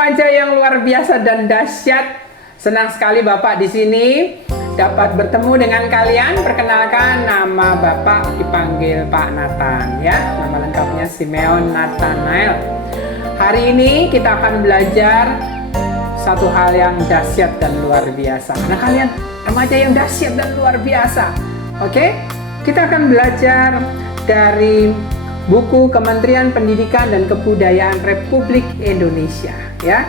remaja yang luar biasa dan dahsyat. Senang sekali Bapak di sini dapat bertemu dengan kalian. Perkenalkan, nama Bapak dipanggil Pak Nathan ya. Nama lengkapnya Simeon Nathanael. Hari ini kita akan belajar satu hal yang dahsyat dan luar biasa. Nah, kalian remaja yang dahsyat dan luar biasa. Oke? Kita akan belajar dari buku Kementerian Pendidikan dan Kebudayaan Republik Indonesia ya,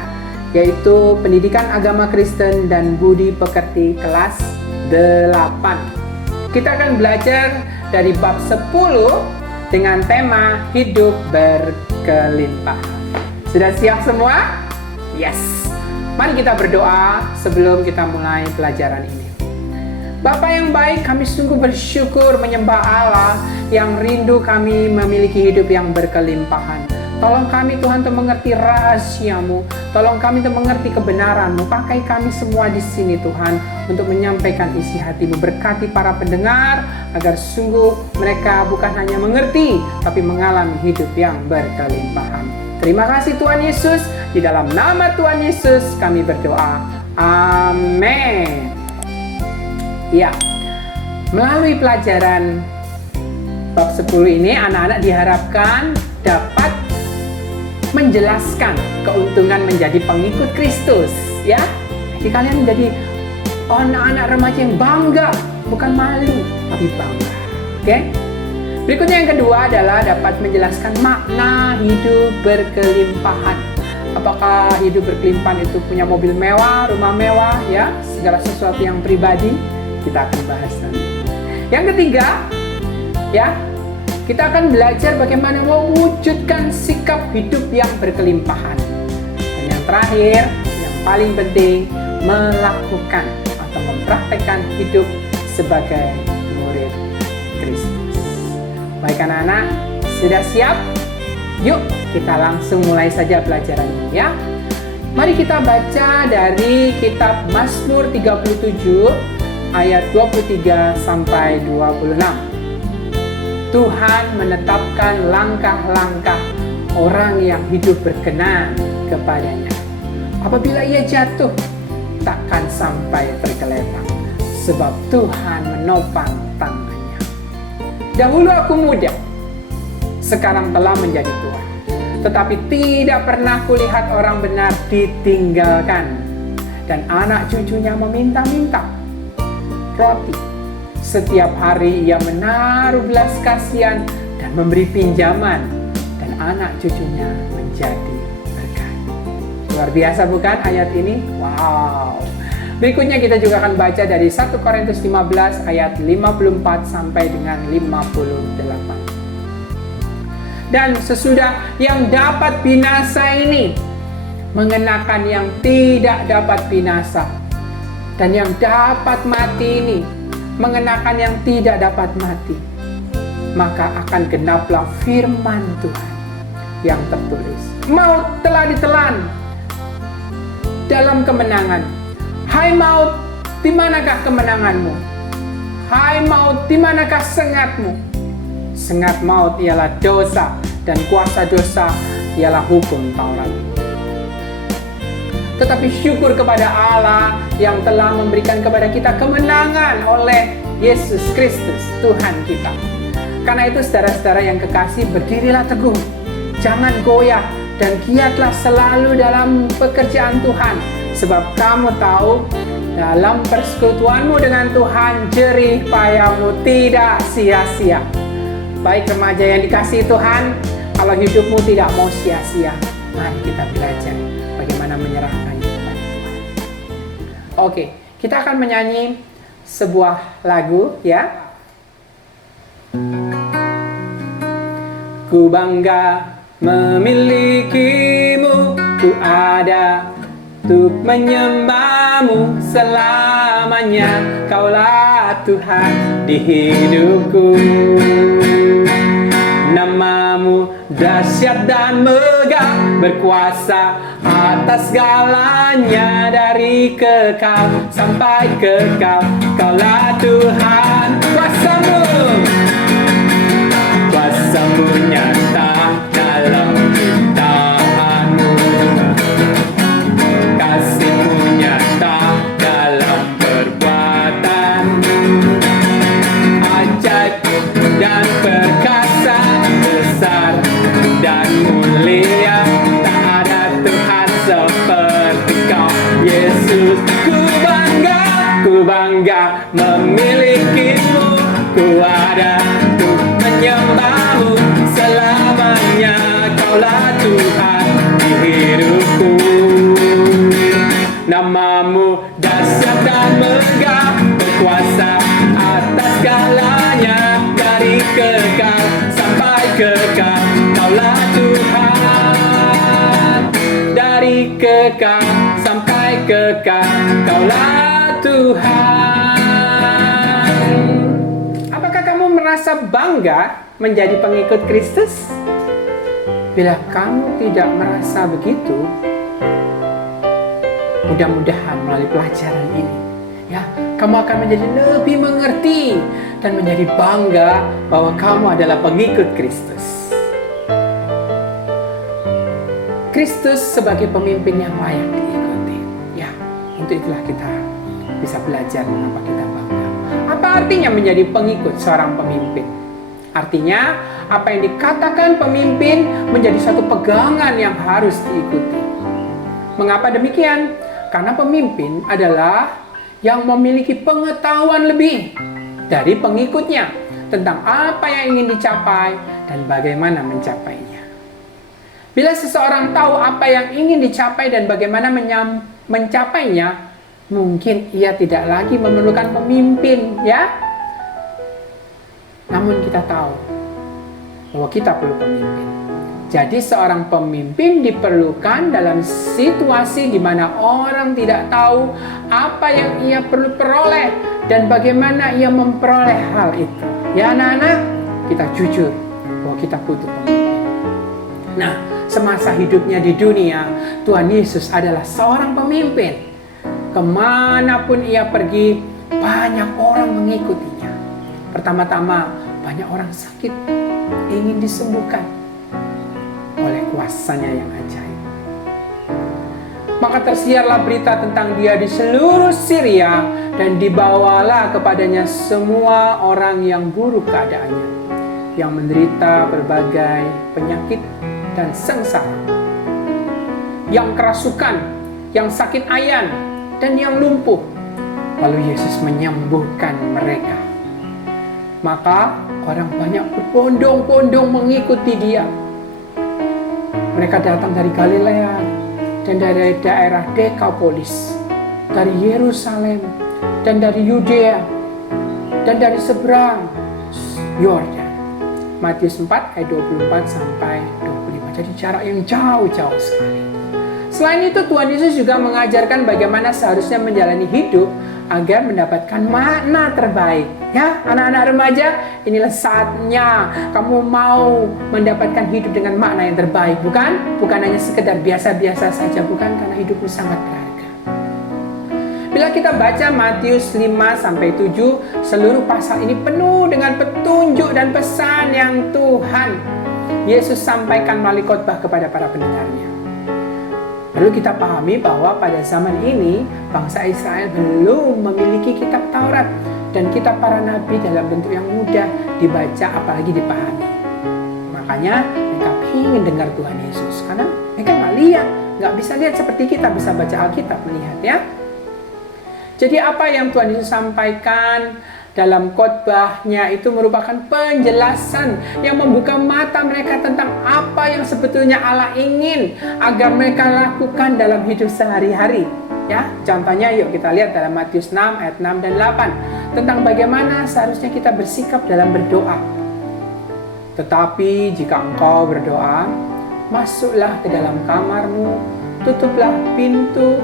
yaitu Pendidikan Agama Kristen dan Budi Pekerti kelas 8. Kita akan belajar dari bab 10 dengan tema hidup berkelimpahan. Sudah siap semua? Yes. Mari kita berdoa sebelum kita mulai pelajaran ini. Bapa yang baik, kami sungguh bersyukur menyembah Allah yang rindu kami memiliki hidup yang berkelimpahan. Tolong kami Tuhan untuk mengerti rahasia-Mu. Tolong kami untuk mengerti kebenaran-Mu. Pakai kami semua di sini Tuhan untuk menyampaikan isi hati-Mu. Berkati para pendengar agar sungguh mereka bukan hanya mengerti tapi mengalami hidup yang berkelimpahan. Terima kasih Tuhan Yesus. Di dalam nama Tuhan Yesus kami berdoa. Amin. Ya, melalui pelajaran bab 10 ini anak-anak diharapkan dapat menjelaskan keuntungan menjadi pengikut Kristus ya. Jadi kalian menjadi anak-anak remaja yang bangga, bukan malu, tapi bangga. Oke? Berikutnya yang kedua adalah dapat menjelaskan makna hidup berkelimpahan. Apakah hidup berkelimpahan itu punya mobil mewah, rumah mewah ya, segala sesuatu yang pribadi? Kita akan bahas nanti. Yang ketiga, ya, kita akan belajar bagaimana mewujudkan sikap hidup yang berkelimpahan. Dan yang terakhir, yang paling penting, melakukan atau mempraktekkan hidup sebagai murid Kristus. Baik anak-anak, sudah siap? Yuk, kita langsung mulai saja pelajaran ini ya. Mari kita baca dari kitab Mazmur 37 ayat 23 sampai 26. Tuhan menetapkan langkah-langkah orang yang hidup berkenan kepadanya. Apabila ia jatuh, takkan sampai tergeletak, sebab Tuhan menopang tangannya. Dahulu aku muda, sekarang telah menjadi tua, tetapi tidak pernah kulihat orang benar ditinggalkan, dan anak cucunya meminta-minta roti. Setiap hari ia menaruh belas kasihan dan memberi pinjaman, dan anak cucunya menjadi berkat. Luar biasa bukan ayat ini? Wow. Berikutnya kita juga akan baca dari 1 Korintus 15 ayat 54 sampai dengan 58. Dan sesudah yang dapat binasa ini mengenakan yang tidak dapat binasa, dan yang dapat mati ini mengenakan yang tidak dapat mati, maka akan genaplah firman Tuhan yang tertulis. Maut telah ditelan dalam kemenangan. Hai maut, di manakah kemenanganmu? Hai maut, di manakah sengatmu? Sengat maut ialah dosa, dan kuasa dosa ialah hukum Taurat. Tetapi syukur kepada Allah yang telah memberikan kepada kita kemenangan oleh Yesus Kristus Tuhan kita. Karena itu saudara-saudara yang kekasih, berdirilah teguh, jangan goyah, dan giatlah selalu dalam pekerjaan Tuhan. Sebab kamu tahu, dalam persekutuanmu dengan Tuhan, jerih payahmu tidak sia-sia. Baik remaja yang dikasihi Tuhan, kalau hidupmu tidak mau sia-sia, mari kita belajar bagaimana menyerahkan kepada Tuhan. Oke, kita akan menyanyi sebuah lagu ya. Ku bangga memilikimu, ku ada untuk menyembahmu selamanya. Kaulah Tuhan di hidupku. Namamu dahsyat dan megah, berkuasa atas segalanya, dari kekal sampai kekal. Kaulah Tuhan, kuasamu nyata dalam ciptaanmu. Namamu dahsyat dan megah, berkuasa atas segalanya. Dari kekal sampai kekal, Kaulah Tuhan. Dari kekal sampai kekal, Kaulah Tuhan. Apakah kamu merasa bangga menjadi pengikut Kristus? Bila kamu tidak merasa begitu, mudah-mudahan melalui pelajaran ini, ya, kamu akan menjadi lebih mengerti dan menjadi bangga bahwa kamu adalah pengikut Kristus. Kristus sebagai pemimpin yang layak diikuti. Ya, untuk itulah kita bisa belajar mengapa kita bangga. Apa artinya menjadi pengikut seorang pemimpin? Artinya, apa yang dikatakan pemimpin menjadi satu pegangan yang harus diikuti. Mengapa demikian? Karena pemimpin adalah yang memiliki pengetahuan lebih dari pengikutnya tentang apa yang ingin dicapai dan bagaimana mencapainya. Bila seseorang tahu apa yang ingin dicapai dan bagaimana mencapainya, mungkin ia tidak lagi memerlukan pemimpin, ya. Namun kita tahu bahwa kita perlu pemimpin. Jadi seorang pemimpin diperlukan dalam situasi di mana orang tidak tahu apa yang ia perlu peroleh dan bagaimana ia memperoleh hal itu. Ya anak-anak, kita jujur bahwa kita butuh pemimpin. Nah, semasa hidupnya di dunia, Tuhan Yesus adalah seorang pemimpin. Kemanapun ia pergi, banyak orang mengikutinya. Pertama-tama, banyak orang sakit ingin disembuhkan oleh kuasanya yang ajaib. Maka tersiarlah berita tentang dia di seluruh Syria dan dibawalah kepadanya semua orang yang buruk keadaannya, yang menderita berbagai penyakit dan sengsara, yang kerasukan, yang sakit ayan, dan yang lumpuh. Lalu Yesus menyembuhkan mereka. Maka orang banyak berbondong-bondong mengikuti dia. Mereka datang dari Galilea dan dari daerah Dekapolis, dari Yerusalem dan dari Yudea dan dari seberang Yordan. Matius 4 ayat 24 sampai 25. Jadi jarak yang jauh-jauh sekali. Selain itu, Tuhan Yesus juga mengajarkan bagaimana seharusnya menjalani hidup agar mendapatkan makna terbaik. Ya, anak-anak remaja, inilah saatnya kamu mau mendapatkan hidup dengan makna yang terbaik, bukan? Bukan hanya sekedar biasa-biasa saja, bukan? Karena hidupmu sangat berharga. Bila kita baca Matius 5-7, seluruh pasal ini penuh dengan petunjuk dan pesan yang Tuhan Yesus sampaikan melalui khotbah kepada para pendengarnya. Perlu kita pahami bahwa pada zaman ini bangsa Israel belum memiliki kitab Taurat dan kitab para nabi dalam bentuk yang mudah dibaca apalagi dipahami. Makanya mereka ingin dengar Tuhan Yesus karena mereka nggak bisa lihat seperti kita bisa baca Alkitab melihat, ya. Jadi apa yang Tuhan Yesus sampaikan dalam khotbahnya itu merupakan penjelasan yang membuka mata mereka tentang apa yang sebetulnya Allah ingin agar mereka lakukan dalam hidup sehari-hari. Ya, contohnya yuk kita lihat dalam Matius 6 ayat 6 dan 8 tentang bagaimana seharusnya kita bersikap dalam berdoa. Tetapi jika engkau berdoa, masuklah ke dalam kamarmu, tutuplah pintu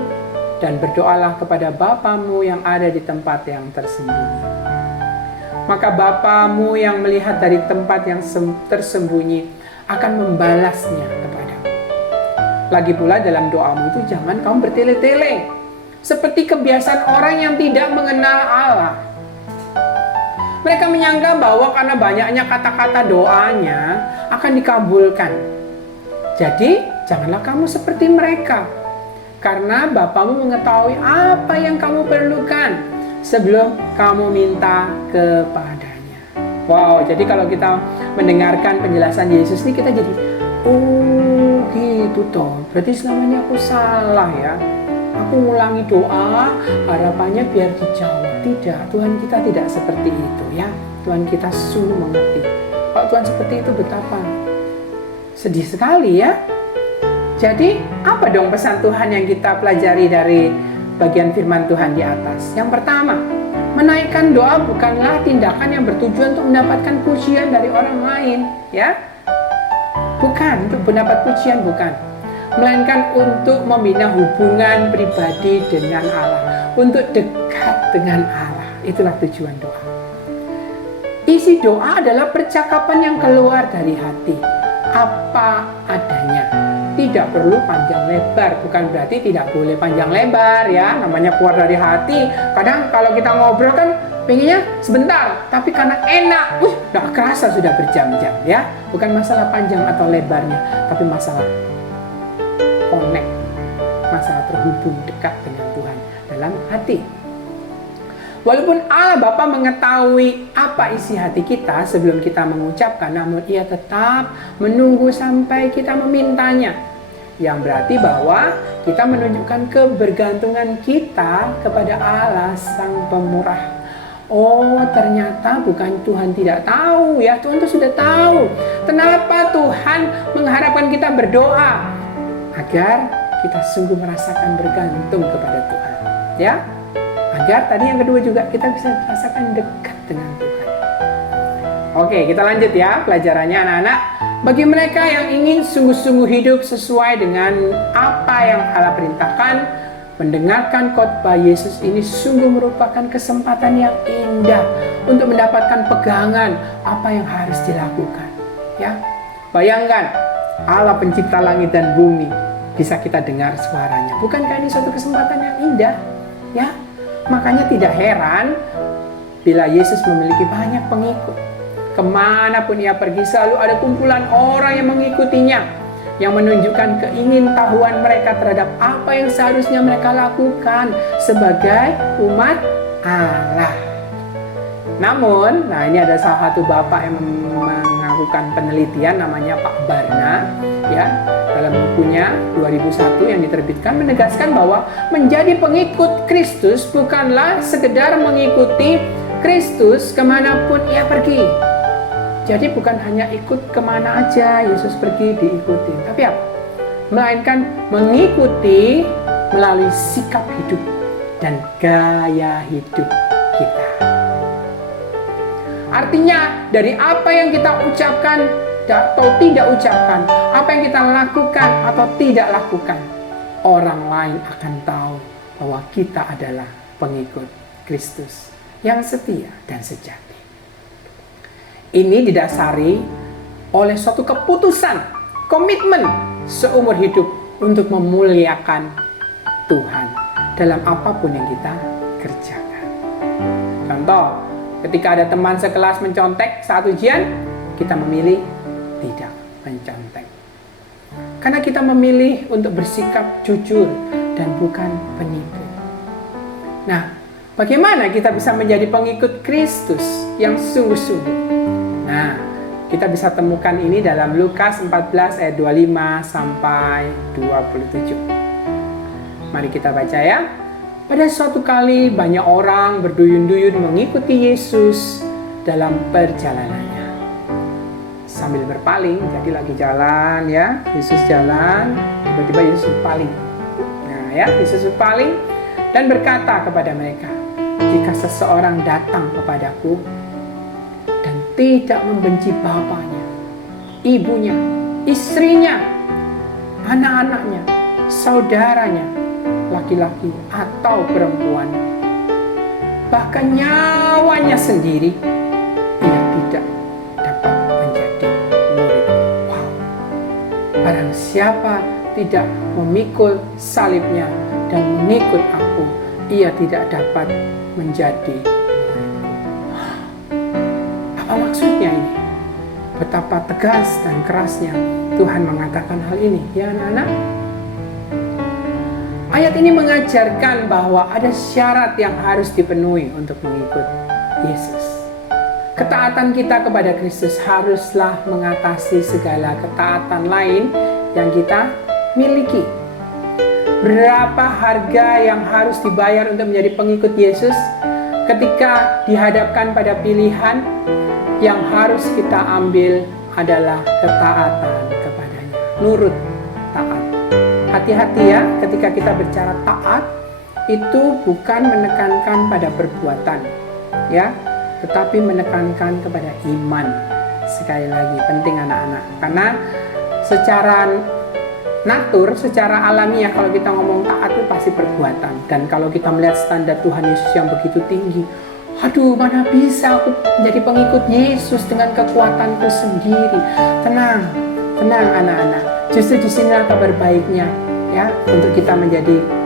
dan berdoalah kepada Bapamu yang ada di tempat yang tersembunyi. Maka Bapamu yang melihat dari tempat yang tersembunyi akan membalasnya kepadamu. Lagi pula dalam doamu itu jangan kamu bertele-tele, seperti kebiasaan orang yang tidak mengenal Allah. Mereka menyangka bahwa karena banyaknya kata-kata doanya akan dikabulkan. Jadi janganlah kamu seperti mereka, karena Bapamu mengetahui apa yang kamu perlukan sebelum kamu minta kepadanya. Wow, jadi kalau kita mendengarkan penjelasan Yesus ini kita jadi, oh gitu toh, berarti selama ini aku salah ya. Aku ngulangi doa, harapannya biar dijawab. Tidak, Tuhan kita tidak seperti itu ya. Tuhan kita sungguh mengerti. Kalau Tuhan seperti itu betapa sedih sekali ya. Jadi apa dong pesan Tuhan yang kita pelajari dari bagian firman Tuhan di atas. Yang pertama, menaikkan doa bukanlah tindakan yang bertujuan untuk mendapatkan pujian dari orang lain, ya. Bukan untuk mendapat pujian, bukan. Melainkan untuk membina hubungan pribadi dengan Allah, untuk dekat dengan Allah. Itulah tujuan doa. Isi doa adalah percakapan yang keluar dari hati, apa adanya. Tidak perlu panjang lebar, bukan berarti tidak boleh panjang lebar ya, namanya keluar dari hati. Kadang kalau kita ngobrol kan pengennya sebentar, tapi karena enak, gak kerasa sudah berjam-jam ya. Bukan masalah panjang atau lebarnya, tapi masalah connect, masalah terhubung dekat dengan Tuhan dalam hati. Walaupun Allah Bapa mengetahui apa isi hati kita sebelum kita mengucapkan, namun Ia tetap menunggu sampai kita memintanya. Yang berarti bahwa kita menunjukkan kebergantungan kita kepada Allah Sang Pemurah. Oh, ternyata bukan Tuhan tidak tahu ya, Tuhan itu sudah tahu. Kenapa Tuhan mengharapkan kita berdoa? Agar kita sungguh merasakan bergantung kepada Tuhan, ya. Agar tadi yang kedua juga kita bisa merasakan dekat dengan Tuhan. Oke, kita lanjut ya pelajarannya anak-anak. Bagi mereka yang ingin sungguh-sungguh hidup sesuai dengan apa yang Allah perintahkan, mendengarkan khotbah Yesus ini sungguh merupakan kesempatan yang indah untuk mendapatkan pegangan apa yang harus dilakukan. Ya, bayangkan Allah pencipta langit dan bumi bisa kita dengar suaranya. Bukankah ini suatu kesempatan yang indah? Ya. Makanya tidak heran bila Yesus memiliki banyak pengikut. Kemanapun Ia pergi selalu ada kumpulan orang yang mengikutinya, yang menunjukkan keingintahuan mereka terhadap apa yang seharusnya mereka lakukan sebagai umat Allah. Namun, ini ada salah satu bapak yang melakukan penelitian namanya Pak Barna, ya, dalam bukunya 2001 yang diterbitkan menegaskan bahwa menjadi pengikut Kristus bukanlah sekedar mengikuti Kristus kemanapun Ia pergi. Jadi bukan hanya ikut kemana aja Yesus pergi diikuti, tapi apa? Melainkan mengikuti melalui sikap hidup dan gaya hidup kita. Artinya dari apa yang kita ucapkan atau tidak ucapkan, apa yang kita lakukan atau tidak lakukan, orang lain akan tahu bahwa kita adalah pengikut Kristus yang setia dan sejati. Ini didasari oleh suatu keputusan, komitmen seumur hidup untuk memuliakan Tuhan dalam apapun yang kita kerjakan. Contoh, ketika ada teman sekelas mencontek saat ujian, kita memilih tidak mencontek. Karena kita memilih untuk bersikap jujur dan bukan penipu. Nah, bagaimana kita bisa menjadi pengikut Kristus yang sungguh-sungguh? Nah, kita bisa temukan ini dalam Lukas 14 ayat 25 sampai 27. Mari kita baca ya. Pada suatu kali banyak orang berduyun-duyun mengikuti Yesus dalam perjalanannya. Sambil berpaling, jadi lagi jalan ya, Yesus jalan, tiba-tiba Yesus berpaling. Nah ya, Yesus berpaling dan berkata kepada mereka, jika seseorang datang kepadaku dan tidak membenci bapaknya, ibunya, istrinya, anak-anaknya, saudaranya, laki-laki atau perempuan, bahkan nyawanya sendiri, ia tidak dapat menjadi murid. Wow. Barang siapa tidak memikul salibnya dan mengikut aku, ia tidak dapat menjadi muridku. Apa maksudnya ini? Betapa tegas dan kerasnya Tuhan mengatakan hal ini, ya anak-anak. Ayat ini mengajarkan bahwa ada syarat yang harus dipenuhi untuk mengikut Yesus. Ketaatan kita kepada Kristus haruslah mengatasi segala ketaatan lain yang kita miliki. Berapa harga yang harus dibayar untuk menjadi pengikut Yesus ketika dihadapkan pada pilihan yang harus kita ambil adalah ketaatan kepadanya, nurut, taat. Hati-hati ya ketika kita bicara taat, itu bukan menekankan pada perbuatan, ya, tetapi menekankan kepada iman. Sekali lagi penting anak-anak, karena secara natur, secara alamiah kalau kita ngomong taat itu pasti perbuatan. Dan kalau kita melihat standar Tuhan Yesus yang begitu tinggi, aduh, mana bisa aku menjadi pengikut Yesus dengan kekuatanku sendiri. Tenang, tenang anak-anak. Justru di sinilah kabar baiknya, ya, untuk kita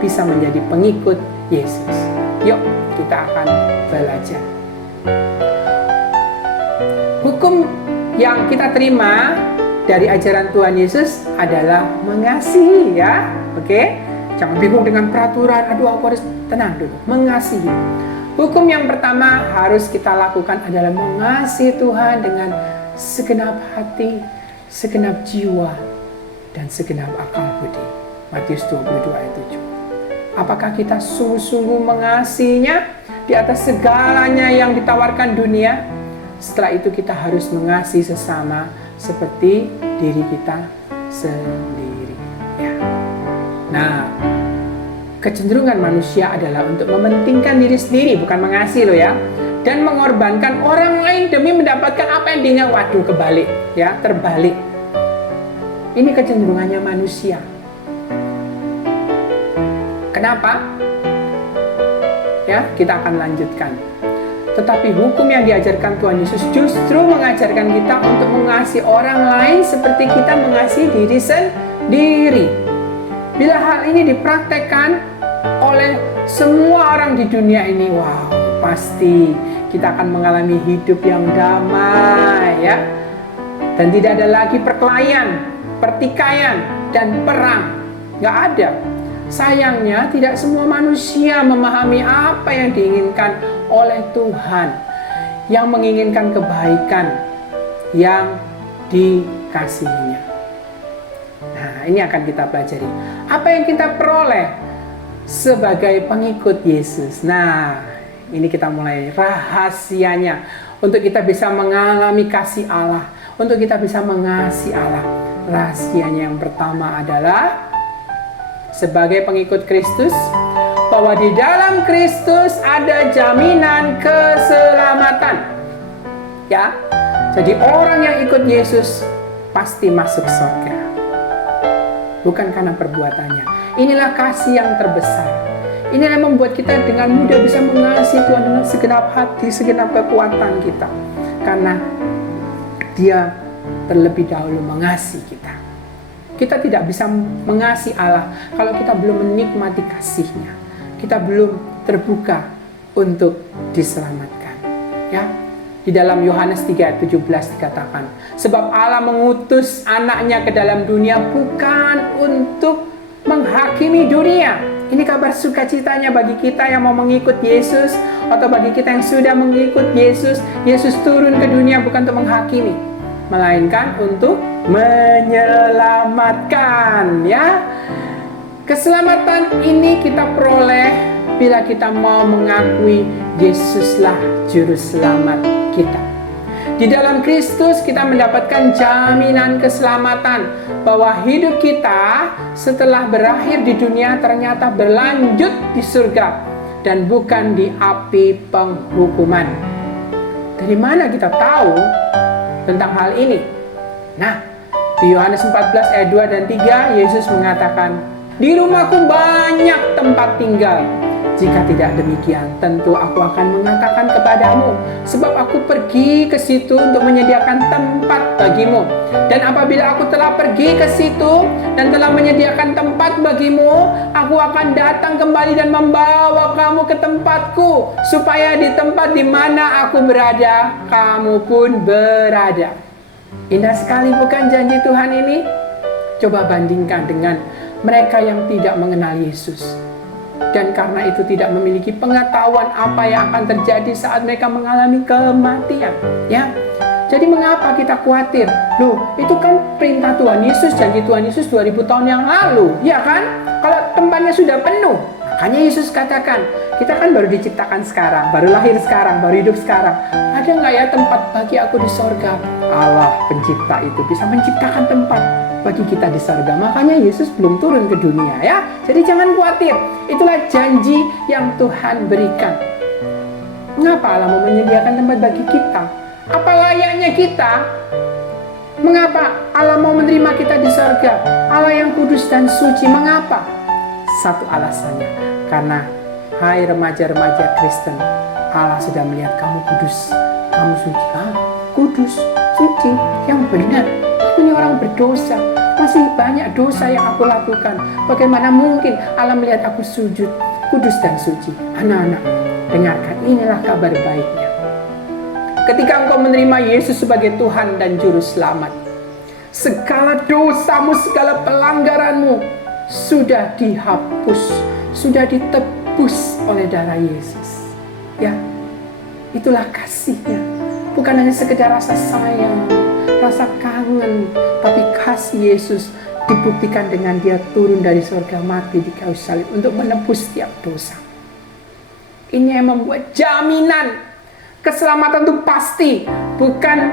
bisa menjadi pengikut Yesus. Yuk, kita akan belajar. Hukum yang kita terima dari ajaran Tuhan Yesus adalah mengasihi, ya. Oke? Jangan bingung dengan peraturan, aduh aku harus, tenang dulu. Mengasihi. Hukum yang pertama harus kita lakukan adalah mengasihi Tuhan dengan segenap hati, segenap jiwa, dan segenap akal budi. Matius 22 ayat 7. Apakah kita sungguh-sungguh mengasihinya di atas segalanya yang ditawarkan dunia? Setelah itu kita harus mengasihi sesama seperti diri kita sendiri, ya. Nah, kecenderungan manusia adalah untuk mementingkan diri sendiri, bukan mengasihi loh, ya, dan mengorbankan orang lain demi mendapatkan apa yang diinginkan. Waduh, kebalik, ya, terbalik. Ini kecenderungannya manusia. Kenapa? Ya, kita akan lanjutkan. Tetapi hukum yang diajarkan Tuhan Yesus justru mengajarkan kita untuk mengasihi orang lain seperti kita mengasihi diri sendiri. Bila hal ini dipraktekkan oleh semua orang di dunia ini, wow, pasti kita akan mengalami hidup yang damai, ya. Dan tidak ada lagi perkelahian, pertikaian, dan perang. Nggak ada. Sayangnya tidak semua manusia memahami apa yang diinginkan oleh Tuhan, yang menginginkan kebaikan yang dikasihinya. Nah, ini akan kita pelajari. Apa yang kita peroleh sebagai pengikut Yesus? Nah, ini kita mulai rahasianya untuk kita bisa mengalami kasih Allah, untuk kita bisa mengasihi Allah. Rahasianya yang pertama adalah sebagai pengikut Kristus, bahwa di dalam Kristus ada jaminan keselamatan. Ya, jadi orang yang ikut Yesus pasti masuk surga, bukan karena perbuatannya. Inilah kasih yang terbesar. Inilah yang membuat kita dengan mudah bisa mengasihi Tuhan dengan segenap hati, segenap kekuatan kita, karena Dia terlebih dahulu mengasihi kita. Kita tidak bisa mengasihi Allah kalau kita belum menikmati kasih-Nya. Kita belum terbuka untuk diselamatkan. Ya, di dalam Yohanes 3 ayat 17 dikatakan, sebab Allah mengutus anaknya ke dalam dunia bukan untuk menghakimi dunia. Ini kabar sukacitanya bagi kita yang mau mengikut Yesus, atau bagi kita yang sudah mengikut Yesus. Yesus turun ke dunia bukan untuk menghakimi, melainkan untuk menyelamatkan, ya. Keselamatan ini kita peroleh bila kita mau mengakui Yesuslah juru selamat kita. Di dalam Kristus kita mendapatkan jaminan keselamatan, bahwa hidup kita setelah berakhir di dunia ternyata berlanjut di surga dan bukan di api penghukuman. Dari mana kita tahu tentang hal ini? Nah, di Yohanes 14 ayat 2 dan 3, Yesus mengatakan, di rumahku banyak tempat tinggal. Jika tidak demikian, tentu aku akan mengatakan kepadamu, sebab aku pergi ke situ untuk menyediakan tempat bagimu. Dan apabila aku telah pergi ke situ dan telah menyediakan tempat bagimu, aku akan datang kembali dan membawa kamu ke tempatku, supaya di tempat di mana aku berada, kamu pun berada. Indah sekali bukan janji Tuhan ini? Coba bandingkan dengan mereka yang tidak mengenal Yesus, dan karena itu tidak memiliki pengetahuan apa yang akan terjadi saat mereka mengalami kematian, ya. Jadi mengapa kita khawatir? Loh, itu kan perintah Tuhan Yesus, janji Tuhan Yesus 2000 tahun yang lalu, ya kan? Kalau tempatnya sudah penuh, Makanya Yesus katakan, kita kan baru diciptakan sekarang, baru lahir sekarang, baru hidup sekarang. Ada nggak ya tempat bagi aku di sorga? Allah pencipta itu bisa menciptakan tempat bagi kita di sorga. Makanya Yesus belum turun ke dunia ya. Jadi jangan khawatir, itulah janji yang Tuhan berikan. Mengapa Allah mau menyediakan tempat bagi kita? Apa layaknya kita? Mengapa Allah mau menerima kita di sorga? Allah yang kudus dan suci, mengapa? Satu alasannya, karena hai remaja-remaja Kristen, Allah sudah melihat kamu kudus, kamu suci. Kudus, suci, yang benar. Aku ini orang berdosa, masih banyak dosa yang aku lakukan. Bagaimana mungkin Allah melihat aku sujud, kudus dan suci? Anak-anak, dengarkan, inilah kabar baiknya. Ketika engkau menerima Yesus sebagai Tuhan dan Juru Selamat, segala dosamu, segala pelanggaranmu sudah dihapus, sudah ditebus oleh darah Yesus. Ya, itulah kasihnya. Bukan hanya sekedar rasa sayang, rasa kangen, tapi kasih Yesus dibuktikan dengan dia turun dari surga, mati di kayu salib untuk menebus setiap dosa. Ini yang membuat jaminan keselamatan itu pasti, bukan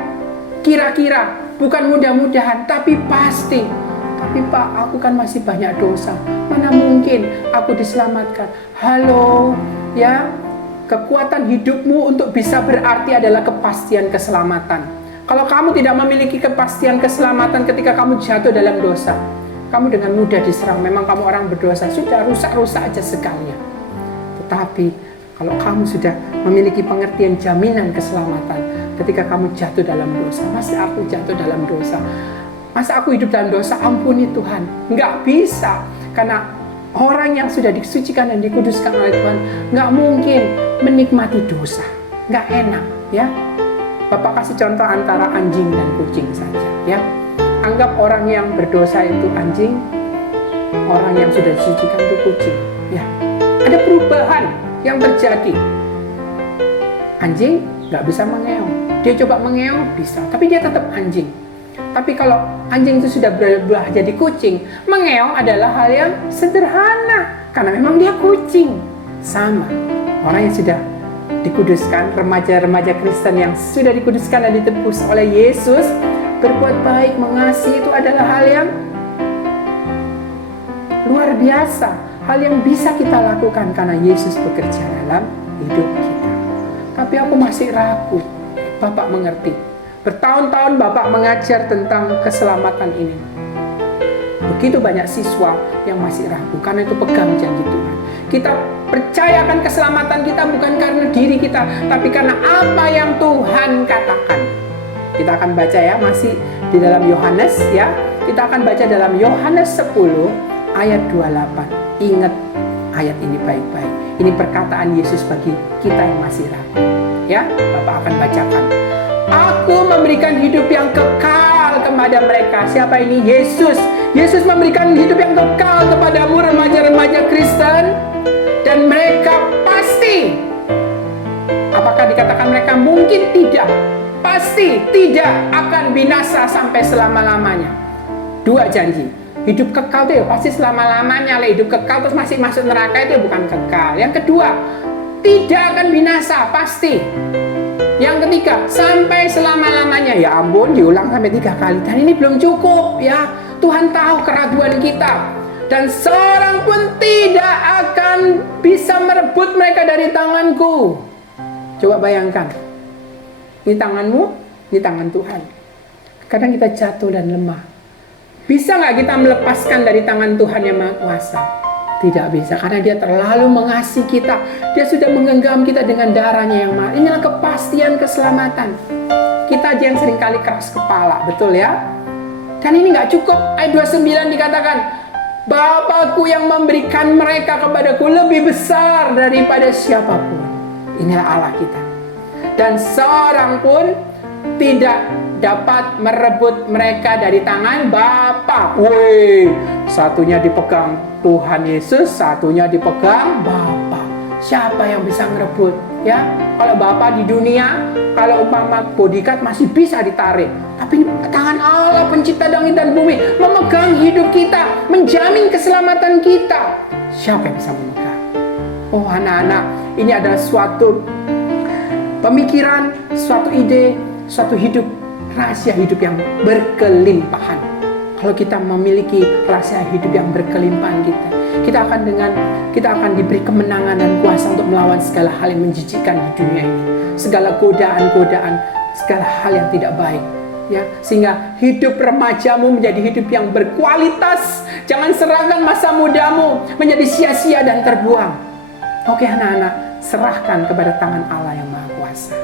kira-kira, bukan mudah-mudahan, tapi pasti. Tapi Pak, aku kan masih banyak dosa. Mana mungkin aku diselamatkan? Halo, ya. Kekuatan hidupmu untuk bisa berarti adalah kepastian keselamatan. Kalau kamu tidak memiliki kepastian keselamatan ketika kamu jatuh dalam dosa, kamu dengan mudah diserang. Memang kamu orang berdosa, sudah rusak-rusak aja sekalian. Tetapi kalau kamu sudah memiliki pengertian jaminan keselamatan ketika kamu jatuh dalam dosa, masa aku jatuh dalam dosa? Masa aku hidup dalam dosa? Ampuni Tuhan. Nggak bisa. Karena orang yang sudah disucikan dan dikuduskan oleh Tuhan nggak mungkin menikmati dosa. Nggak enak, ya. Bapak kasih contoh antara anjing dan kucing saja, ya. Anggap orang yang berdosa itu anjing, orang yang sudah disucikan itu kucing, ya. Ada perubahan yang terjadi. Anjing nggak bisa mengeong. Dia coba mengeong, bisa, tapi dia tetap anjing. Tapi kalau anjing itu sudah berubah jadi kucing, mengeong adalah hal yang sederhana, karena memang dia kucing. Sama, orang yang sudah dikuduskan, remaja-remaja Kristen yang sudah dikuduskan dan ditebus oleh Yesus, berbuat baik, mengasihi, itu adalah hal yang luar biasa, hal yang bisa kita lakukan karena Yesus bekerja dalam hidup kita. Tapi aku masih ragu. Bapak mengerti. Bertahun-tahun Bapak mengajar tentang keselamatan ini. Begitu banyak siswa yang masih ragu, karena itu pegang janji Tuhan. Kita percayakan keselamatan kita bukan karena diri kita, tapi karena apa yang Tuhan katakan. Kita akan baca ya, masih di dalam Yohanes ya. Kita akan baca dalam Yohanes 10 ayat 28. Ingat ayat ini baik-baik. Ini perkataan Yesus bagi kita yang masih ragu. Ya, Bapak akan bacakan. Aku memberikan hidup yang kekal kepada mereka. Siapa ini? Yesus. Yesus memberikan hidup yang kekal kepadamu remaja-remaja Kristen. Dan mereka pasti, apakah dikatakan mereka? Mungkin tidak. Pasti tidak akan binasa sampai selama-lamanya. Dua janji. Hidup kekal itu ya pasti selama-lamanya. Hidup kekal terus masih masuk neraka itu bukan kekal. Yang kedua, tidak akan binasa, pasti. Yang ketiga, sampai selama-lamanya. Ya ampun, diulang sampai 3 kali. Dan ini belum cukup ya. Tuhan tahu keraguan kita. Dan seorang pun tidak akan bisa merebut mereka dari tanganku. Coba bayangkan. Ini tanganmu, ini tangan Tuhan. Kadang kita jatuh dan lemah. Bisa nggak kita melepaskan dari tangan Tuhan yang Maha Kuasa? Tidak bisa, karena dia terlalu mengasihi kita. Dia sudah menggenggam kita dengan darahnya yang mahal. Inilah kepastian keselamatan. Kita aja yang seringkali keras kepala, betul ya? Dan ini nggak cukup. Ayat 29 dikatakan, Bapakku yang memberikan mereka kepadaku lebih besar daripada siapapun. Inilah Allah kita. Dan seorang pun tidak dapat merebut mereka dari tangan Bapa. Woi, satunya dipegang Tuhan Yesus, satunya dipegang Bapa. Siapa yang bisa merebut? Ya, kalau Bapa di dunia, kalau umpama bodyguard masih bisa ditarik. Tapi tangan Allah pencipta langit dan bumi memegang hidup kita, menjamin keselamatan kita. Siapa yang bisa memegang? Oh anak-anak, ini adalah suatu pemikiran, suatu ide, suatu hidup, rahasia hidup yang berkelimpahan. Kalau kita memiliki rahasia hidup yang berkelimpahan kita akan diberi kemenangan dan kuasa untuk melawan segala hal yang menjijikkan di dunia ini, segala godaan-godaan, segala hal yang tidak baik. Ya, sehingga hidup remajamu menjadi hidup yang berkualitas. Jangan serahkan masa mudamu menjadi sia-sia dan terbuang. Oke anak-anak, serahkan kepada tangan Allah yang Maha Kuasa.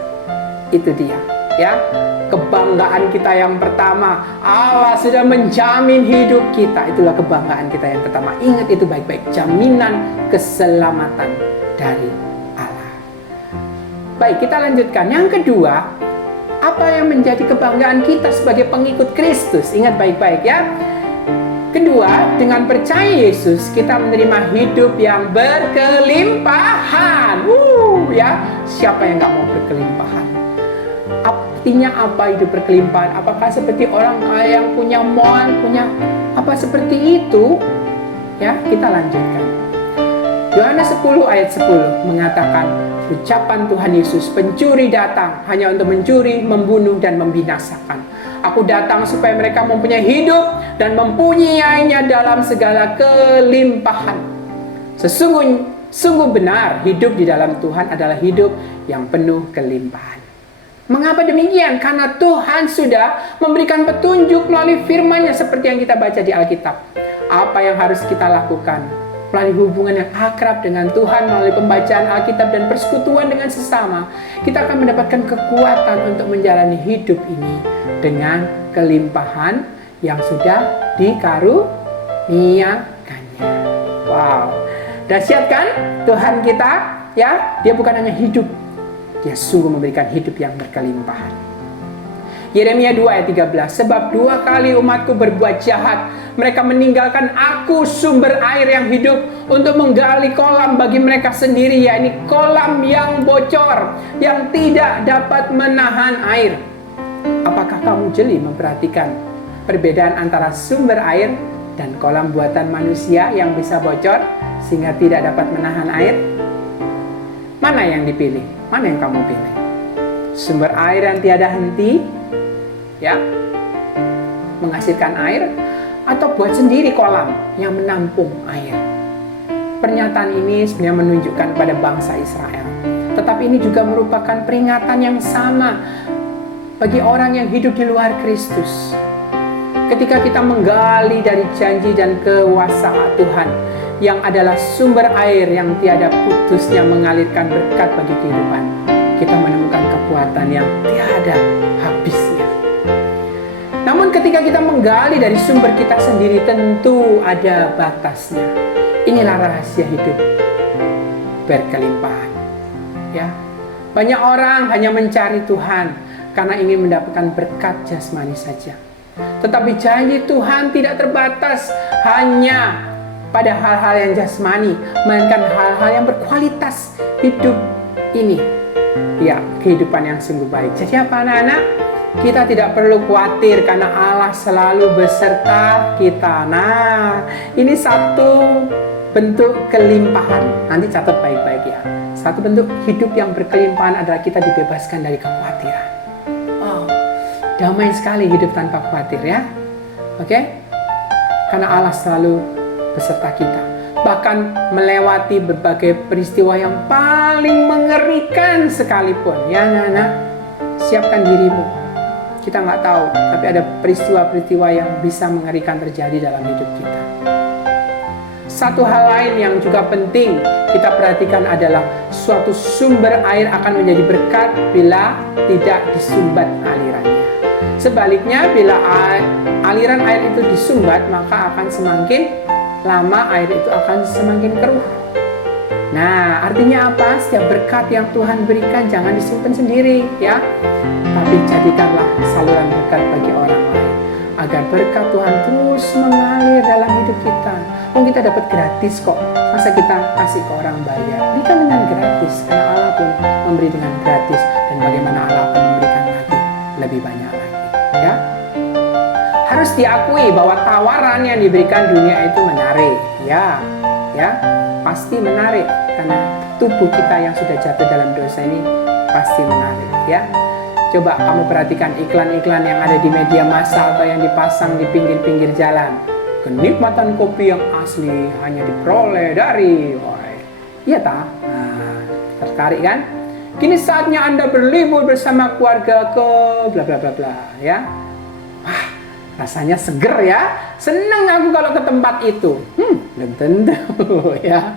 Itu dia, ya. Kebanggaan kita yang pertama, Allah sudah menjamin hidup kita. Itulah kebanggaan kita yang pertama. Ingat itu baik-baik, jaminan keselamatan dari Allah. Baik, kita lanjutkan. Yang kedua, apa yang menjadi kebanggaan kita sebagai pengikut Kristus? Ingat baik-baik ya. Kedua, dengan percaya Yesus, kita menerima hidup yang berkelimpahan. Ya, siapa yang gak mau berkelimpahan? Artinya apa hidup berkelimpahan? Apakah seperti orang kaya yang punya mall, punya apa seperti itu? Ya, kita lanjutkan. Yohanes 10 ayat 10 mengatakan, ucapan Tuhan Yesus, pencuri datang hanya untuk mencuri, membunuh, dan membinasakan. Aku datang supaya mereka mempunyai hidup dan mempunyainya dalam segala kelimpahan. Sungguh benar, hidup di dalam Tuhan adalah hidup yang penuh kelimpahan. Mengapa demikian? Karena Tuhan sudah memberikan petunjuk melalui firman-Nya seperti yang kita baca di Alkitab. Apa yang harus kita lakukan? Melalui hubungan yang akrab dengan Tuhan, melalui pembacaan Alkitab dan persekutuan dengan sesama, kita akan mendapatkan kekuatan untuk menjalani hidup ini dengan kelimpahan yang sudah dikaruniakannya. Wow, dahsyat kan Tuhan kita? Ya, Dia bukan hanya hidup, Dia sungguh memberikan hidup yang berkelimpahan. Yeremia 2 ayat 13, sebab 2 kali umatku berbuat jahat, mereka meninggalkan aku sumber air yang hidup untuk menggali kolam bagi mereka sendiri, yakni kolam yang bocor, yang tidak dapat menahan air. Apakah kamu jeli memperhatikan perbedaan antara sumber air dan kolam buatan manusia yang bisa bocor sehingga tidak dapat menahan air? Mana yang dipilih? Mana yang kamu pilih? Sumber air yang tiada henti, ya, menghasilkan air, atau buat sendiri kolam yang menampung air? Pernyataan ini sebenarnya menunjukkan pada bangsa Israel. Tetapi ini juga merupakan peringatan yang sama bagi orang yang hidup di luar Kristus. Ketika kita menggali dari janji dan kuasa Tuhan, yang adalah sumber air yang tiada putusnya mengalirkan berkat bagi kehidupan, kita menemukan kekuatan yang tiada habisnya. Namun ketika kita menggali dari sumber kita sendiri, tentu ada batasnya. Inilah rahasia hidup berkelimpahan. Ya, banyak orang hanya mencari Tuhan karena ingin mendapatkan berkat jasmani saja. Tetapi janji Tuhan tidak terbatas hanya pada hal-hal yang jasmani, melainkan hal-hal yang berkualitas hidup ini. Ya, kehidupan yang sungguh baik. Jadi apa anak-anak? Kita tidak perlu khawatir karena Allah selalu beserta kita. Nah, ini satu bentuk kelimpahan. Nanti catat baik-baik ya. Satu bentuk hidup yang berkelimpahan adalah kita dibebaskan dari kekhawatiran. Wow, damai sekali hidup tanpa khawatir ya. Oke? Karena Allah selalu beserta kita. Bahkan melewati berbagai peristiwa yang paling mengerikan sekalipun. Ya anak-anak, siapkan dirimu. Kita nggak tahu, tapi ada peristiwa-peristiwa yang bisa mengerikan terjadi dalam hidup kita. Satu hal lain yang juga penting kita perhatikan adalah suatu sumber air akan menjadi berkat bila tidak disumbat alirannya. Sebaliknya, bila aliran air itu disumbat, maka akan semakin lama air itu akan semakin keruh. Nah, artinya apa? Setiap berkat yang Tuhan berikan jangan disimpan sendiri ya, tapi jadikanlah saluran berkat bagi orang lain, agar berkat Tuhan terus mengalir dalam hidup kita. Kita dapat gratis kok, masa kita kasih ke orang bayar? Berikan dengan gratis, karena Allah pun memberi dengan gratis, dan bagaimana Allah akan memberikan lagi lebih banyak lagi ya. Harus diakui bahwa tawaran yang diberikan dunia itu menarik ya, ya. Pasti menarik karena tubuh kita yang sudah jatuh dalam dosa ini pasti menarik, ya. Coba kamu perhatikan iklan-iklan yang ada di media massa atau yang dipasang di pinggir-pinggir jalan. Kenikmatan kopi yang asli hanya diperoleh dari, iya tak? Nah, tertarik kan? Kini saatnya Anda berlibur bersama keluarga ke bla bla bla bla, ya. Wah, rasanya seger ya. Senang aku kalau ke tempat itu. Belum tentu ya.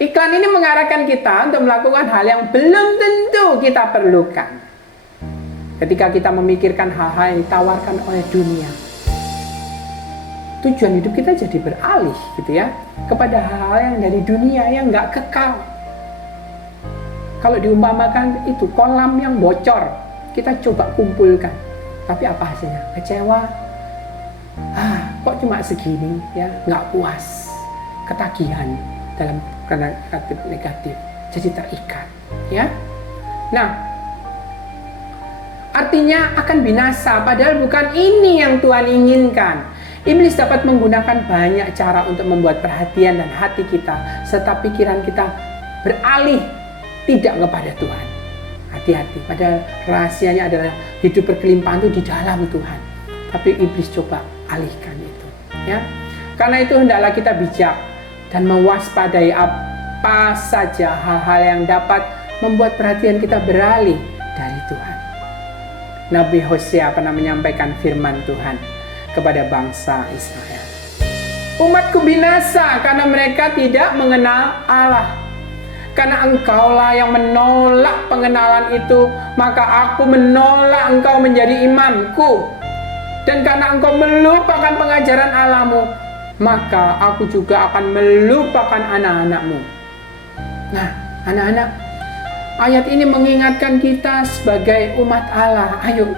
Iklan ini mengarahkan kita untuk melakukan hal yang belum tentu kita perlukan. Ketika kita memikirkan hal-hal yang ditawarkan oleh dunia, tujuan hidup kita jadi beralih gitu ya, kepada hal-hal yang dari dunia yang nggak kekal. Kalau diumpamakan itu kolam yang bocor, kita coba kumpulkan, tapi apa hasilnya? Kecewa. Kok cuma segini ya, nggak puas, ketagihan dalam negatif, jadi terikat ya. Nah, artinya akan binasa, padahal bukan ini yang Tuhan inginkan. Iblis dapat menggunakan banyak cara untuk membuat perhatian dan hati kita serta pikiran kita beralih tidak kepada Tuhan. Hati-hati, padahal rahasianya adalah hidup berkelimpahan itu di dalam Tuhan. Tapi iblis coba alihkan itu, ya. Karena itu hendaklah kita bijak dan mewaspadai apa saja hal-hal yang dapat membuat perhatian kita beralih dari Tuhan. Nabi Hosea pernah menyampaikan firman Tuhan kepada bangsa Israel. Umatku binasa karena mereka tidak mengenal Allah. Karena engkaulah yang menolak pengenalan itu, maka aku menolak engkau menjadi imamku. Dan karena engkau melupakan pengajaran Allahmu, maka aku juga akan melupakan anak-anakmu. Nah, anak-anak, ayat ini mengingatkan kita sebagai umat Allah, ayo,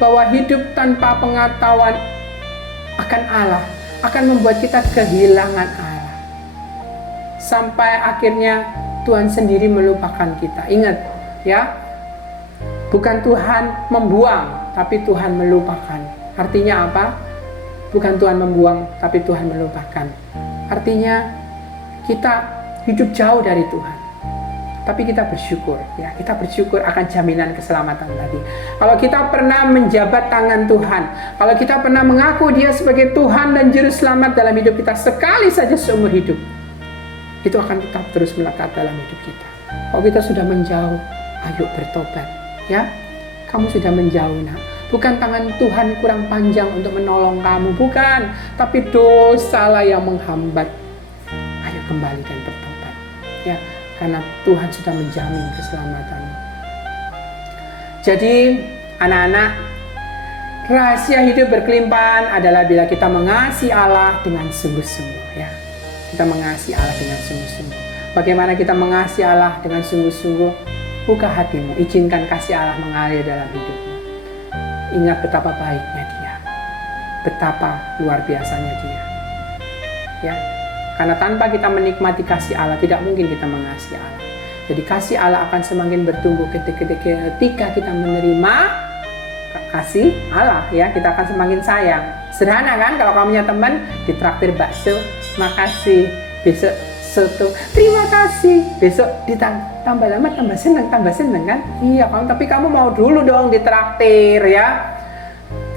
bahwa hidup tanpa pengetahuan akan Allah akan membuat kita kehilangan Allah. Sampai akhirnya Tuhan sendiri melupakan kita. Ingat ya, bukan Tuhan membuang, tapi Tuhan melupakan. Artinya apa? Bukan Tuhan membuang, tapi Tuhan melupakan. Artinya kita hidup jauh dari Tuhan. Tapi kita bersyukur, ya, kita bersyukur akan jaminan keselamatan tadi. Kalau kita pernah menjabat tangan Tuhan, kalau kita pernah mengaku Dia sebagai Tuhan dan Juru Selamat dalam hidup kita sekali saja seumur hidup, itu akan tetap terus melekat dalam hidup kita. Kalau kita sudah menjauh, ayo bertobat, ya. Kamu sudah menjauh, nak. Bukan tangan Tuhan kurang panjang untuk menolong kamu, bukan. Tapi dosalah yang menghambat. Ayo kembali dan bertobat, ya. Karena Tuhan sudah menjamin keselamatanmu. Jadi anak-anak, rahasia hidup berkelimpahan adalah bila kita mengasihi Allah dengan sungguh-sungguh, ya. Kita mengasihi Allah dengan sungguh-sungguh. Bagaimana kita mengasihi Allah dengan sungguh-sungguh? Buka hatimu, izinkan kasih Allah mengalir dalam hidupmu. Ingat betapa baiknya Dia, betapa luar biasanya Dia, ya. Karena tanpa kita menikmati kasih Allah, tidak mungkin kita mengasihi Allah. Jadi kasih Allah akan semakin bertumbuh ketika kita menerima kasih Allah, ya. Kita akan semakin sayang. Sederhana kan, kalau kamu punya teman ditraktir bakso, makasih. Besok soto, terima kasih. Besok tambah lama tambah seneng kan? Iya kamu, tapi kamu mau dulu dong ditraktir, ya.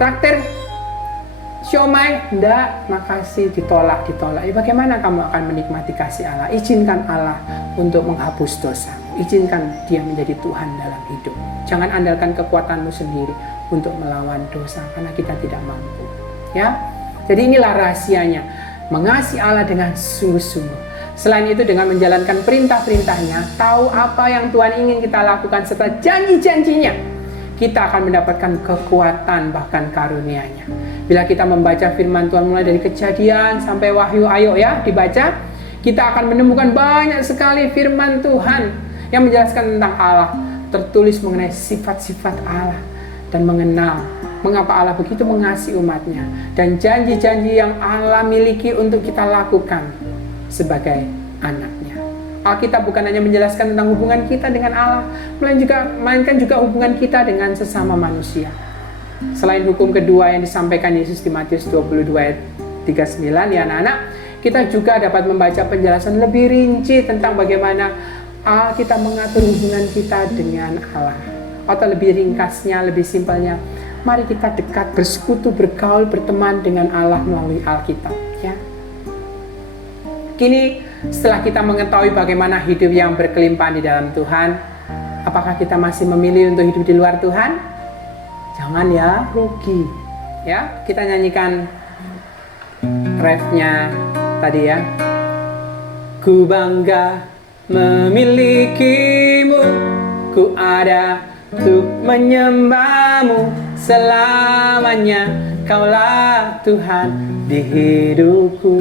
Traktir siomay, enggak, makasih, ditolak. Ya, bagaimana kamu akan menikmati kasih Allah? Izinkan Allah untuk menghapus dosa. Izinkan Dia menjadi Tuhan dalam hidup. Jangan andalkan kekuatanmu sendiri untuk melawan dosa, karena kita tidak mampu, ya. Jadi inilah rahasianya, mengasihi Allah dengan sungguh-sungguh. Selain itu dengan menjalankan perintah-perintahnya, tahu apa yang Tuhan ingin kita lakukan serta janji-janjinya, kita akan mendapatkan kekuatan bahkan karunia-Nya. Bila kita membaca firman Tuhan mulai dari Kejadian sampai Wahyu, ayo ya dibaca, kita akan menemukan banyak sekali firman Tuhan yang menjelaskan tentang Allah, tertulis mengenai sifat-sifat Allah dan mengenal mengapa Allah begitu mengasihi umatnya dan janji-janji yang Allah miliki untuk kita lakukan sebagai anaknya. Alkitab bukan hanya menjelaskan tentang hubungan kita dengan Allah, melainkan juga hubungan kita dengan sesama manusia. Selain hukum kedua yang disampaikan Yesus di Matius 22 ayat 39, ya anak-anak, kita juga dapat membaca penjelasan lebih rinci tentang bagaimana kita mengatur hubungan kita dengan Allah. Atau lebih ringkasnya, lebih simpelnya, mari kita dekat, bersekutu, bergaul, berteman dengan Allah melalui Alkitab, ya. Kini setelah kita mengetahui bagaimana hidup yang berkelimpahan di dalam Tuhan, apakah kita masih memilih untuk hidup di luar Tuhan? Jangan ya, rugi. Ya, kita nyanyikan refnya tadi ya. Ku bangga memilikimu, ku ada untuk menyembahmu selamanya. Kaulah Tuhan di hidupku.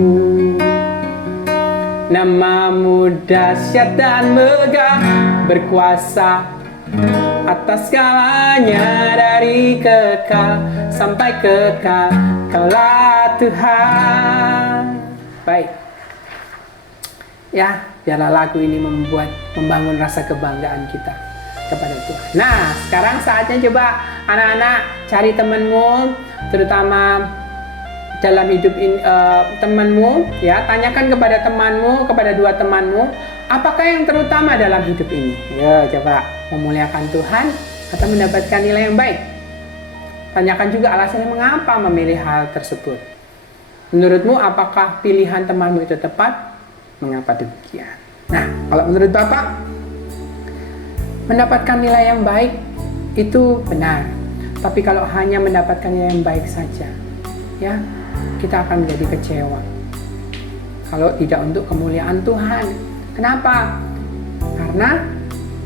Namamu dahsyat dan megah, berkuasa atas segalanya, dari kekal sampai kekal. Kaulah Tuhan. Baik. Ya, biarlah lagu ini membangun rasa kebanggaan kita kepada Tuhan. Nah, sekarang saatnya coba anak-anak cari temanmu, terutama dalam hidup ini, temanmu, ya, tanyakan kepada temanmu, kepada dua temanmu, apakah yang terutama dalam hidup ini? Ya, coba memuliakan Tuhan atau mendapatkan nilai yang baik. Tanyakan juga alasannya mengapa memilih hal tersebut. Menurutmu apakah pilihan temanmu itu tepat? Mengapa demikian? Nah, kalau menurut Bapak, mendapatkan nilai yang baik itu benar. Tapi kalau hanya mendapatkan nilai yang baik saja, ya, kita akan menjadi kecewa kalau tidak untuk kemuliaan Tuhan. Kenapa? Karena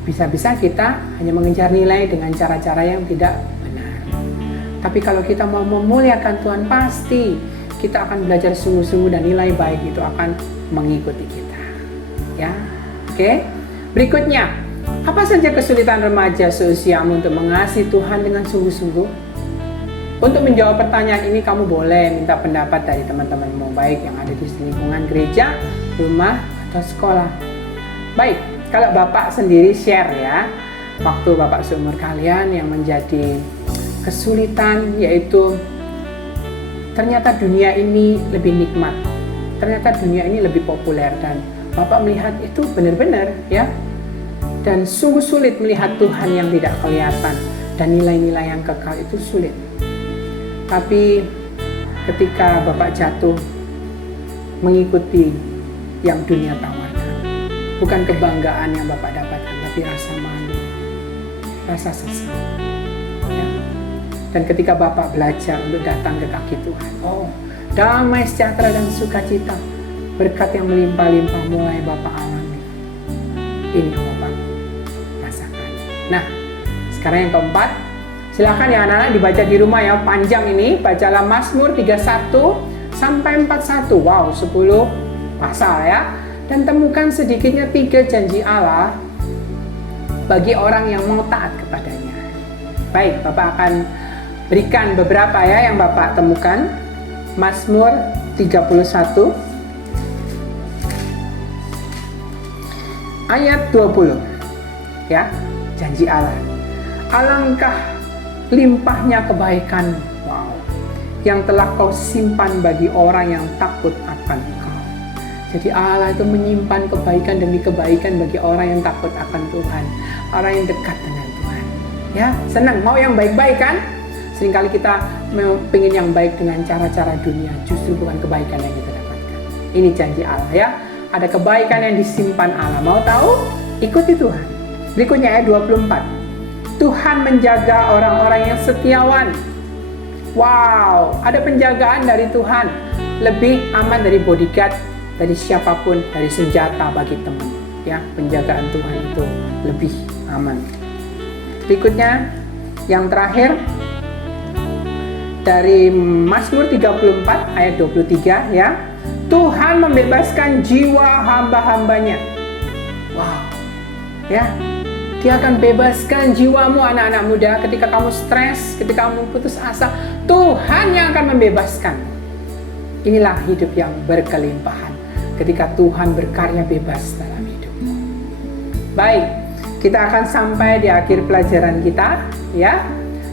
bisa-bisa kita hanya mengejar nilai dengan cara-cara yang tidak benar. Tapi kalau kita mau memuliakan Tuhan, pasti kita akan belajar sungguh-sungguh dan nilai baik itu akan mengikuti kita. Ya, oke. Berikutnya, apa saja kesulitan remaja seusiamu untuk mengasihi Tuhan dengan sungguh-sungguh? Untuk menjawab pertanyaan ini, kamu boleh minta pendapat dari teman-temanmu, baik yang ada di lingkungan gereja, rumah, atau sekolah. Baik, kalau Bapak sendiri share ya, waktu Bapak seumur kalian yang menjadi kesulitan, yaitu ternyata dunia ini lebih nikmat, ternyata dunia ini lebih populer, dan Bapak melihat itu benar-benar ya, dan sungguh sulit melihat Tuhan yang tidak kelihatan, dan nilai-nilai yang kekal itu sulit. Tapi ketika Bapak jatuh mengikuti yang dunia tawarkan, bukan kebanggaan yang Bapak dapatkan, tapi rasa malu, rasa sesal. Ya. Dan ketika Bapak belajar untuk datang ke kaki Tuhan, oh, damai sejahtera dan sukacita, berkat yang melimpah-limpah mulai Bapak alami. Ini yang Bapak rasakan. Nah, sekarang yang keempat, silakan ya anak-anak dibaca di rumah ya, panjang ini. Bacalah Mazmur 31 sampai 41. Wow, 10 pasal ya. Dan temukan sedikitnya 3 janji Allah bagi orang yang mau taat kepadanya. Baik, Bapak akan berikan beberapa ya yang Bapak temukan. Mazmur 31 ayat 20. Ya, janji Allah. Alangkah limpahnya kebaikan, wow, yang telah kau simpan bagi orang yang takut akan Engkau. Jadi Allah itu menyimpan kebaikan demi kebaikan bagi orang yang takut akan Tuhan, orang yang dekat dengan Tuhan. Ya, senang mau yang baik-baik kan? Seringkali kita pengen yang baik dengan cara-cara dunia, justru bukan kebaikan yang kita dapatkan. Ini janji Allah ya. Ada kebaikan yang disimpan Allah. Mau tahu? Ikuti Tuhan. Berikutnya ayat 24. Tuhan menjaga orang-orang yang setiawan. Wow, ada penjagaan dari Tuhan. Lebih aman dari bodyguard, dari siapapun, dari senjata bagi teman. Ya, penjagaan Tuhan itu lebih aman. Berikutnya, yang terakhir, dari Mazmur 34 ayat 23 ya. Tuhan membebaskan jiwa hamba-hambanya. Wow. Ya. Dia akan bebaskan jiwamu anak-anak muda ketika kamu stres, ketika kamu putus asa. Tuhan yang akan membebaskan. Inilah hidup yang berkelimpahan. Ketika Tuhan berkarya bebas dalam hidupmu. Baik, kita akan sampai di akhir pelajaran kita. Ya.